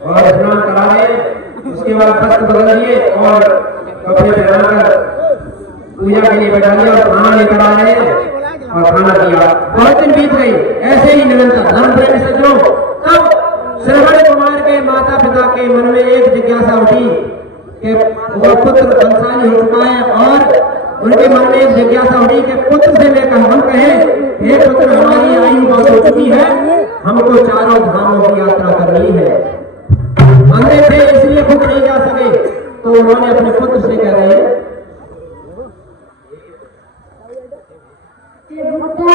और स्नान कराए, उसके बाद वस्त्र बदल दिए और कपड़े पहनाकर पूजा के लिए बैठा लिया और खाना लेकर आ गए और खाना दिया। बहुत दिन बीत गई ऐसे ही निरंतर। धर्म प्रेमी सज्जनों, तब श्रवण कुमार के माता पिता के मन में एक जिज्ञासा उठी कि वो पुत्र बलशाली हो चुका है और उनके मन में एक जिज्ञासा उठी कि पुत्र से लेकर हम कहें, हे पुत्र हमारी आयु बहुत हो चुकी है, हमको चारों धामों की यात्रा करनी है। अंधे थे इसलिए खुद नहीं जा सके, तो उन्होंने अपने पुत्र से कह रहे हैं ये पुत्र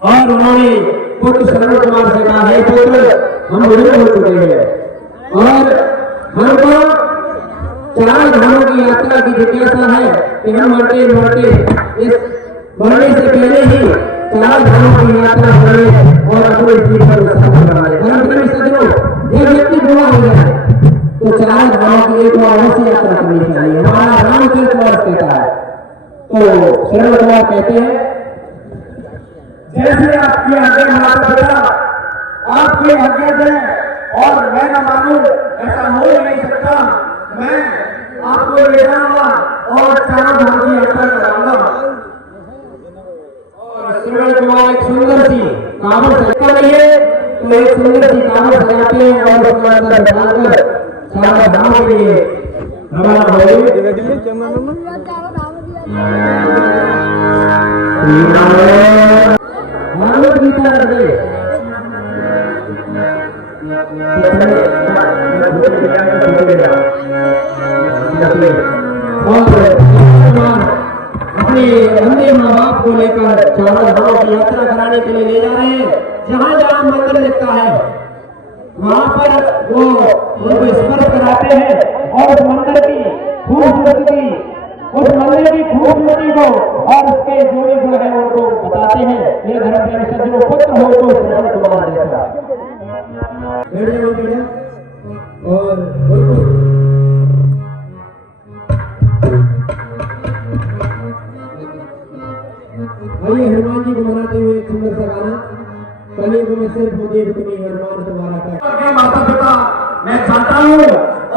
और उन्होंने पुत्र श्रवण कुमार से कहा, हे पुत्र हम बूढ़े हो चुके हैं और हमको चार धामों की यात्रा की जिज्ञासा है कि हम मरते इस मरने से पहले ही चार धामों की यात्रा करें और अपने जीवन को सफल बनाए। धर्म प्रेमी सज्जनों, ये व्यक्ति बुरा हो गया तो चार धामों की एक और अवश्य यात्रा करनी चाहिए। हमारा रामचरित मानस कहता है। तो श्रवण कुमार कहते हैं, जैसे आपकी आज्ञा माता पिता, आपकी आज्ञा दें और मैं न मानूं ऐसा हो ही नहीं सकता। मैं आपको ले जाऊंगा और चारों धाम की यात्रा कराऊंगा। और श्रवण कुमार एक सुंदर सी कांवड़ सजा रही है, तो एक सुंदर सी कांवड़ सजाते हैं और उसके अंदर डालकर चारों धाम के लिए रवाना हो गए। भागवत गीता अपने अंधे माँ बाप को लेकर चारों धामों की यात्रा कराने के लिए ले जा रहे हैं। जहाँ जहाँ मंदिर दिखता है वहाँ पर वो उनको स्पर्श कराते हैं और उस मंदिर की खूबसूरती को और उसके जो भी गुण है उनको बताते हैं। ये धर्म प्रेमी सज्जनों, पुत्र हो तो श्रवण कुमार जैसा और आइए हनुमान जी को मनाते हुए एक सुंदर सा गाना, कलियुग में सिर्फ मुझे तुम्हें हनुमान तुम्हारा का। माता पिता मैं चाहता हूँ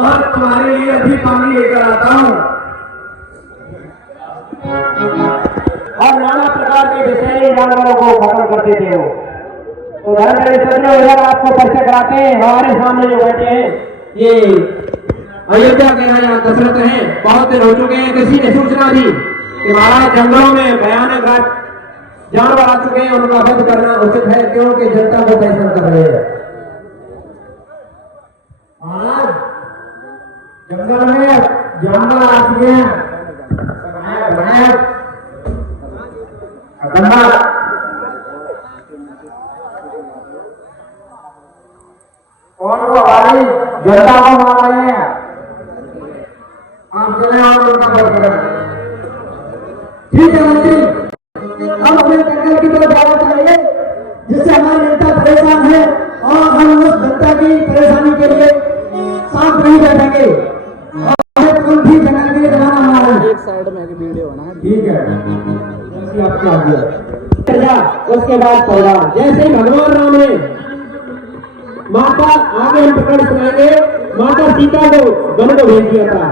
और तुम्हारे लिए अभी पानी लेकर आता हूँ और नाना प्रकार के विषय जानवरों को खत्म कर देते हो। तो धर्म आपको परिचय कराते हैं। हमारे सामने जो बैठे हैं ये अयोध्या के यहाँ दशरथ हैं। बहुत दिन हो चुके हैं, किसी ने सूचना दी कि महाराज जंगलों में भयानक जानवर आ चुके हैं, उनका वध करना उचित है क्योंकि जनता को परेशान कर रहे हैं। महाराज जंगल में जानवर आ चुके हैं, और वो हमारी जनता को मार रहे हैं। आप चले और उनका वध करें। ठीक है मंत्री, हम अपने जंगल की तरफ जाना चाहिए जिससे हमारी जनता परेशान है और हम उस जनता की परेशानी के लिए साथ नहीं बैठेंगे और हम भी जंगल के लिए जाना हमारा है। एक साइड में वीडियो बना है। ठीक है, आपको आ गया। उसके बाद पौधा जैसे ही भगवान राम ने माता आगे हम प्रकरण सुनाएंगे, माता सीता को वन को भेज दिया था।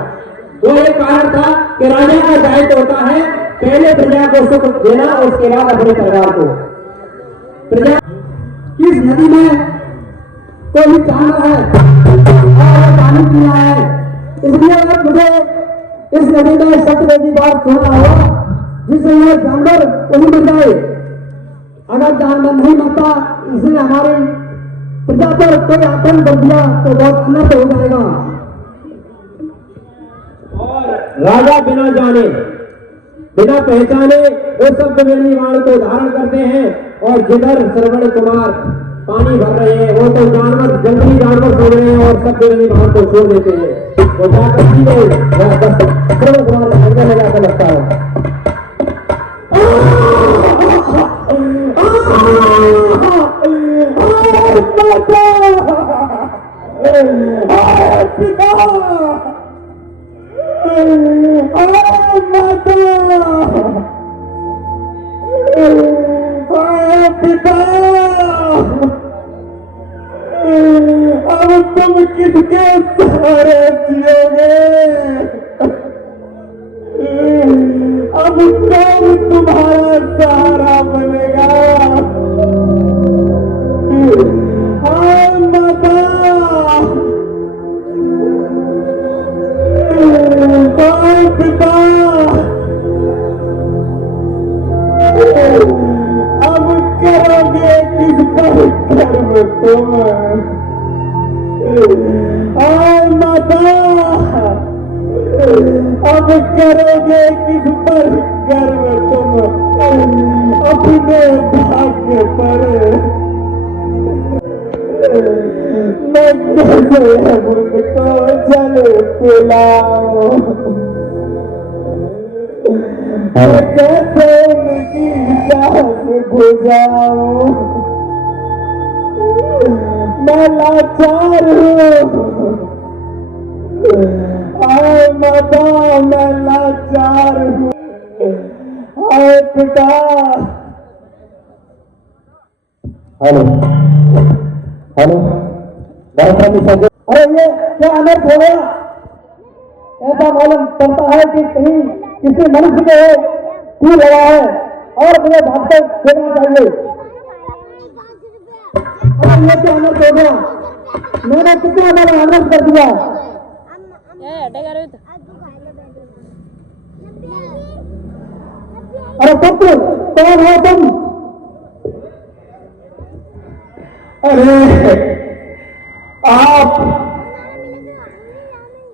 वो एक कारण था कि राजा का दायित्व होता है पहले प्रजा को सुख देना और उसके बाद अपने परिवार को। प्रजा किस नदी में कोई जानवर है और पानी पीना है, इसलिए अगर मुझे इस नदी में सत्यवेदी बात छोड़ना हुआ जिससे ये जानवर वही मिल जाए। अगर जानवर नहीं मिलता इसलिए हमारी प्रजा पर कोई आक्रमण कर दिया तो बहुत अनर्थ हो जाएगा। और राजा बिना जाने बिना पहचाने वो शब्द मेरी वाणी को धारण करते हैं और जिधर श्रवण कुमार पानी भर रहे हैं वो तो जानवर जंगली जानवर सो रहे हैं और शब्द मेरी वाणी को छोड़ देते हैं। वो जाकर श्रवण कुमार अंदर में जाकर लगता है। पिता, अब तुम किसके सहारे जियोगे? अब कौन तुम्हारा सहारा बनेगा? हाँ माता, हाँ पिता, अब करोगे किस पर कर्म तुम? हाँ माता, अब करोगे किस पर गर्व तुम? अपने भाग्य पर। मैं कैसे उनको जल पिलाऊं? मैं कैसे उनकी सांस बुझाऊं? मैं लाचार हूँ। आए माता, मैं लाचार हूँ। आए पिता। हेलो हेलो, अरे ये क्या अनर्थ हो गया? ऐसा मालूम पड़ता है कि कहीं किसी मनुष्य को तीर लगा है और मुझे भागकर फेंकना चाहिए। अरे ये क्या अनर्थ हो गया? मैंने कितना बड़ा अनर्थ कर दिया। अरे पुत्र, कौन हो तुम? अरे आप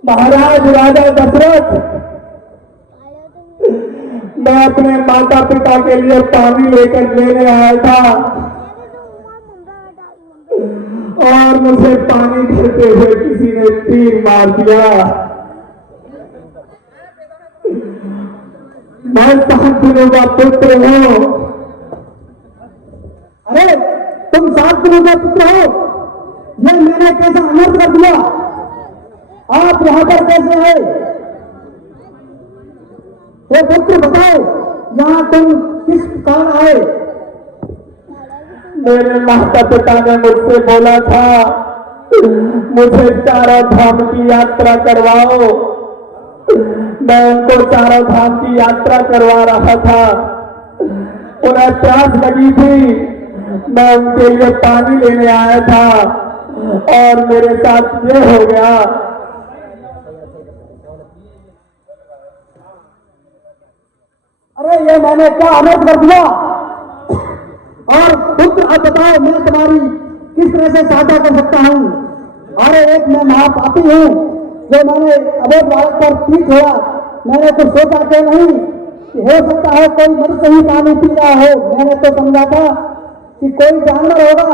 महाराज राजा दशरथ। मैं अपने माता पिता के लिए पानी लेकर लेने आया था और मुझे पानी भरते हुए किसी ने तीर मार दिया। मैं शांतनु का पुत्र हूँ। अरे तुम शांतनु का पुत्र हो? ये मैंने कैसा अनर्थ कर दिया? आप यहाँ पर कैसे आए? वो पुत्र बताओ, यहाँ तुम किस कारण आए? मेरे माता पिता ने मुझसे बोला था मुझे चारों धाम की यात्रा करवाओ। मैं उनको चारों धाम की यात्रा करवा रहा था। उन्हें प्यास लगी थी, मैं उनके लिए पानी लेने आया था और मेरे साथ ये हो गया। अरे ये मैंने क्या अनर्थ कर दिया? और पुत्र अब बताओ, मैं तुम्हारी किस तरह से सहायता कर सकता हूँ? अरे एक मैं महापापी हूँ जो मैंने अबोध बालक पर तीर छोड़ा। मैंने कुछ सोचा क्यों नहीं कि हो सकता है कोई मनुष्य ही पानी पी रहा हो। मैंने तो समझा था कि कोई जानवर होगा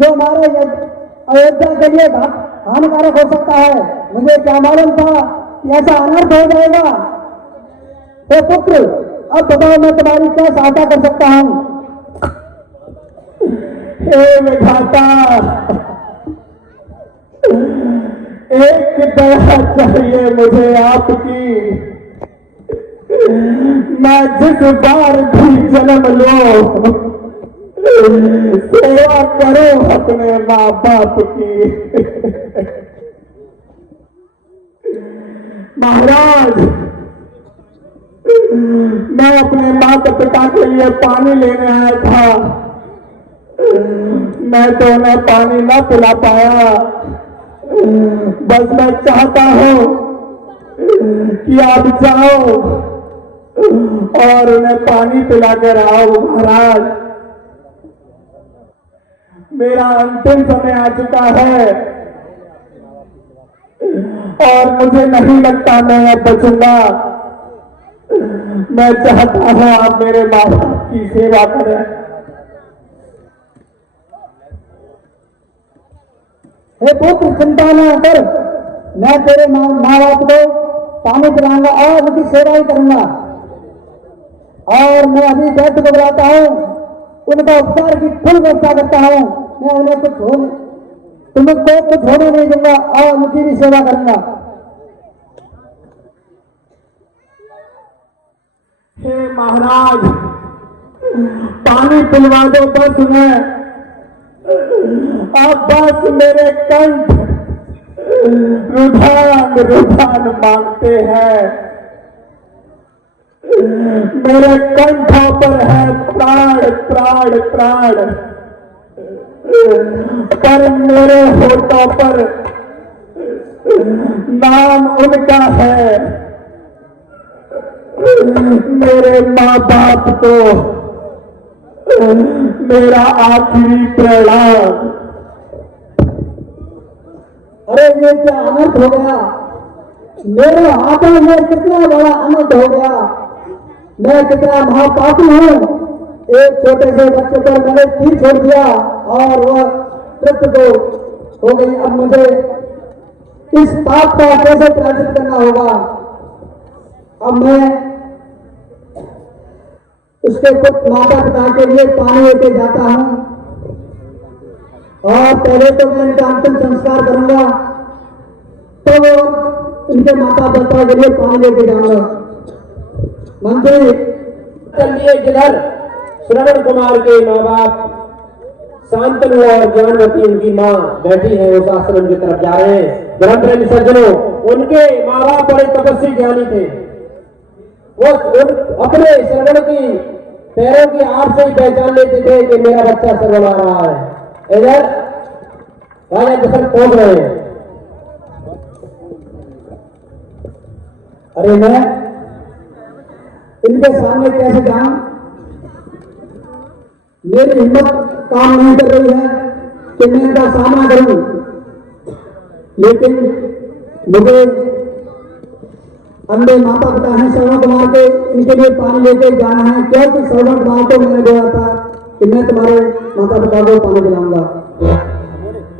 जो हमारे अयोध्या के लिए हानिकारक हो सकता है। मुझे क्या मालूम था कि ऐसा अनर्थ हो जाएगा। तो पुत्र अब बताओ, मैं तुम्हारी क्या सहायता कर सकता हूँ? हे विधाता, एक दया चाहिए मुझे आपकी। मैं जिस बार भी जन्म लो सेवा करो अपने माँ बाप की। महाराज, मैं अपने माता पिता के लिए पानी लेने आया था। मैं तो उन्हें पानी न पिला पाया। बस मैं चाहता हूं कि आप जाओ और उन्हें पानी पिला कर आओ। महाराज, मेरा अंतिम समय आ चुका है और मुझे नहीं लगता मैं अब बचूंगा। मैं चाहता हूं आप मेरे माँ बाप की सेवा करें। हे पुत्र, चिंता न कर, मैं तेरे माँ बाप को पानी पिलाऊंगा और उनकी सेवा ही करूंगा। और मैं अभी वैद्य को बुलाता हूँ, उनका उपचार की फुल व्यवस्था करता हूँ। मैं उन्हें तुमको कुछ होने नहीं दूंगा और उनकी भी सेवा करूंगा। हे महाराज, पानी पिलवा दो बस मैं, अब बस मेरे कंठ रुझान रुझान मांगते हैं, मेरे कंठों पर है प्राण प्राण प्राण, पर मेरे होठों पर नाम उनका है, मेरे माँ बाप को मेरा आखिरी प्रणाम। अरे ये क्या अनर्थ हो गया, मेरे हाथों में कितना बड़ा अनर्थ हो गया, मैं कितना महापापी हूँ। एक छोटे से बच्चे पर मैंने तीर छोड़ दिया और वह मृत्यु को हो गई। अब मुझे इस पाप का कैसे प्रायश्चित करना होगा। अब मैं उसके माता पिता के लिए पानी लेके जाता हूँ और पहले तो मैं इनका अंतिम संस्कार करूंगा, तो इनके माता पिता के लिए पानी लेके जाऊंगा। मंत्री चलिए, जिधर श्रवण कुमार के माँ बाप शांतनु और ज्ञानवती उनकी माँ बैठी है, उस आश्रम की तरफ जा रहे हैं। धर्म प्रेमी सज्जनों, उनके माँ बाप बड़े तपस्वी ज्ञानी थे। वो अपने श्रवण की पैरों की आड़ से ही पहचान लेते थे कि मेरा बच्चा श्रवण आ रहा है। इधर राजा दशरथ पहुंच रहे हैं। अरे मैं इनके सामने कैसे जाऊं, मेरी हिम्मत काम नहीं कर रही है कि मैं इनका सामना करूं, लेकिन मुझे अंधे माता पिता हैं श्रवण कुमार के, इनके लिए पानी लेके जाना है, क्योंकि श्रवण कुमार को मैंने बोला था कि मैं तुम्हारे माता पिता को पानी पिलाऊंगा,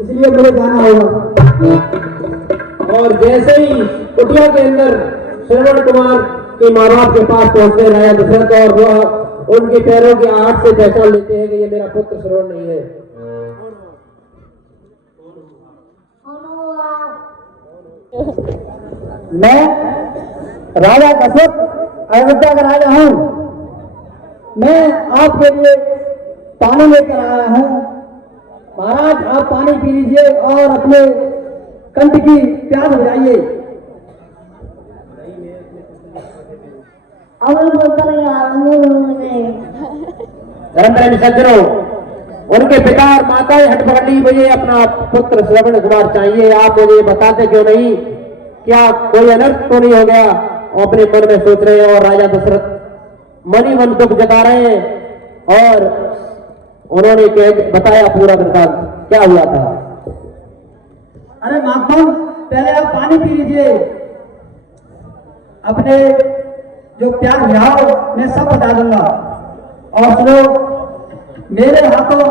इसलिए मुझे जाना होगा। और जैसे ही कुटिया के अंदर श्रवण कुमार के माँ बाप के पास पहुंचते राजा दशरथ, और वह उनके पैरों की आड़ से पहचान लेते हैं कि ये मेरा पुत्र श्रवण नहीं है। मैं राजा दशरथ अयोध्या का राजा हूं, मैं आपके लिए पानी लेकर आया हूं। महाराज आप पानी पी लीजिए और अपने कंठ की प्यास बुझाइए। धर्मप्रेमी सज्जनों, उनके पिता और माताएं हट पकड़ ली, मुझे अपना पुत्र श्रवण कुमार चाहिए, आप मुझे बताते क्यों नहीं, क्या कोई अनर्थ तो नहीं हो गया। अपने मन में सोच रहे हैं और राजा दशरथ मनी मन दुख जता रहे हैं और उन्होंने बताया पूरा वृत्तांत क्या हुआ था। अरे माखन, पहले आप पानी पी लीजिए, अपने जो प्यार बुझाओ मैं सब बता दूंगा। और सुनो, मेरे हाथों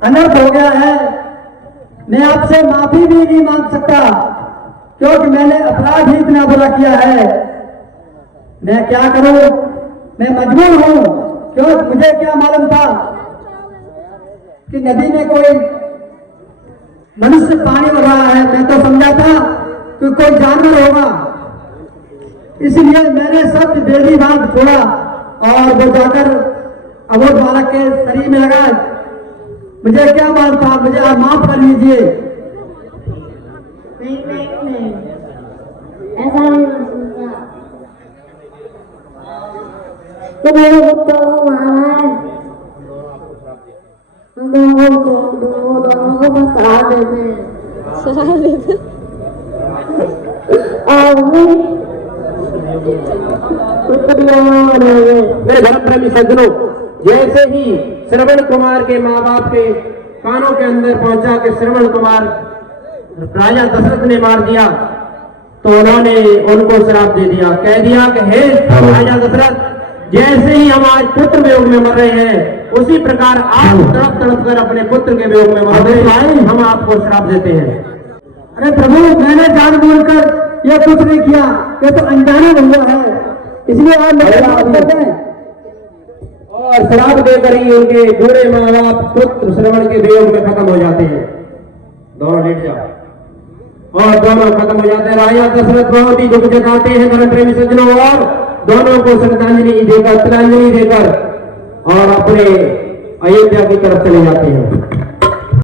अनर्थ हो गया है, मैं आपसे माफी भी नहीं मांग सकता, क्योंकि मैंने अपराध ही इतना बुरा किया है। मैं क्या करूं, मैं मजबूर हूं, क्योंकि मुझे क्या मालूम था कि नदी में कोई मनुष्य पानी भर रहा है। मैं तो समझा था कि कोई जानवर होगा, इसलिए मैंने सब बेदी बात छोड़ा और वो जाकर अबोध बालक के शरीर में लगा। मुझे क्या मालूम था, मुझे आप माफ कर लीजिए। नहीं, ऐसा नहीं सोचा। तो मेरे पुत्र को मारा है, दोनों को बता देते मेरे धर्म प्रेमी सज्जनों, जैसे ही श्रवण कुमार के माँ बाप के कानों के अंदर पहुंचा कि श्रवण कुमार राजा दशरथ ने मार दिया, तो उन्होंने उनको श्राप दे दिया, कह दिया कि हे राजा दशरथ, जैसे ही हम आज पुत्र वियोग में मर रहे हैं, उसी प्रकार आप तड़प तड़प कर अपने पुत्र के वियोग में मर रहे हैं, हम आपको श्राप देते हैं। अरे प्रभु, मैंने जानबूझकर यह कुछ नहीं किया, ये तो अनजाने हुआ है, इसलिए आप मेरे माफ कर दें। और श्राप देकर ही उनके बूढ़े माँ बाप पुत्र श्रवण के वियोग में खत्म हो जाते हैं। दोनों लेट जाओ और दोनों खत्म हो जाते हैं। राजा दशरथ बहुत ही दुख जताते हैं धर्म प्रेमी सज्जनों, और दोनों को श्रद्धांजलि देकर तिलांजलि देकर और अपने अयोध्या की तरफ चले जाते हैं।